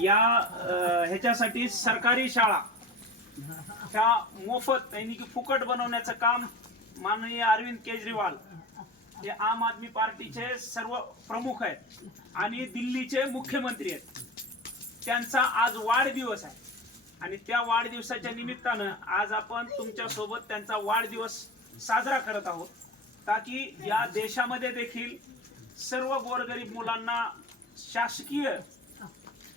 या ह्याच्यासाठी सरकारी शाळा ह्या मोफत यांनी की फुकट बनवण्याचं काम माननीय अरविंद केजरीवाल हे आम आदमी पार्टीचे सर्व प्रमुख आहेत आणि दिल्लीचे मुख्यमंत्री आहेत, त्यांचा आज वाढदिवस आहे आणि त्या वाढदिवसाच्या निमित्तानं आज आपण तुमच्या सोबत त्यांचा वाढदिवस साजरा करत आहोत, ताकी या देशामध्ये देखील सर्व गोरगरीब मुलांना शासकीय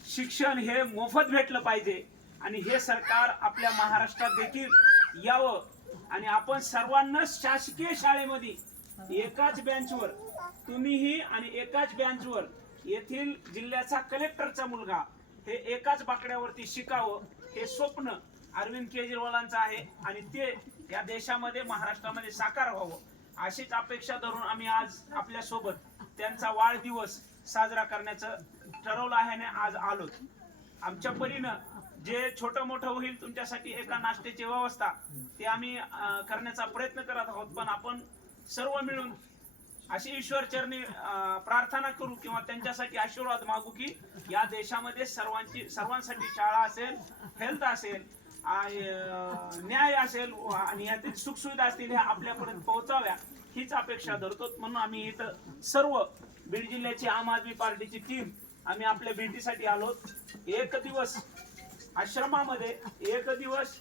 शिक्षण हे मोफत भेटलं पाहिजे आणि हे सरकार आपल्या महाराष्ट्रात देखील यावं आणि आपण सर्वांनाच शासकीय शाळेमध्ये एकाच बेंचवर तुम्हीही आणि एकाच बेंचवर येथील जिल्ह्याचा कलेक्टरचा मुलगा हे एकाच बाकड्यावरती शिकावं हे स्वप्न अरविंद केजरीवालांचं आहे आणि ते या देशामध्ये महाराष्ट्रामध्ये साकार व्हावं अशीच अपेक्षा धरून आम्ही आज आपल्या सोबत त्यांचा वाढदिवस साजरा करण्याचं ठरवलं आहे आणि आज आलो. आमच्या परीनं जे छोटं मोठं होईल तुमच्यासाठी एका नाश्त्याची व्यवस्था ते आम्ही करण्याचा प्रयत्न करत आहोत, पण आपण सर्व मिळून अशी ईश्वर चरणी प्रार्थना करू किंवा त्यांच्यासाठी आशीर्वाद मागू की या देशामध्ये सर्वांसाठी शाळा असेल, हेल्थ असेल, न्याय असेल आणि यातील सुखसुविधा असतील ह्या आपल्यापर्यंत पोहोचाव्या हीच अपेक्षा धरतो. म्हणून आम्ही इथं सर्व बीड जिल्ह्याची आम आदमी पार्टीची टीम आम्ही आपल्या भेटीसाठी आलो. एक दिवस आश्रमामध्ये, एक दिवस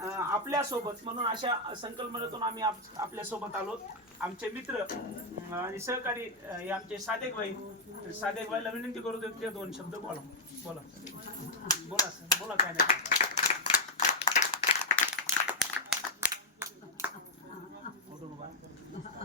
आपल्या सोबत म्हणून अशा संकल्पनेतून आम्ही आपल्या सोबत आलो. आमचे मित्र आणि सहकारी आमचे सादेक भाईला विनंती करू देत 2 शब्द बोला बोला बोला बोला काय नाही.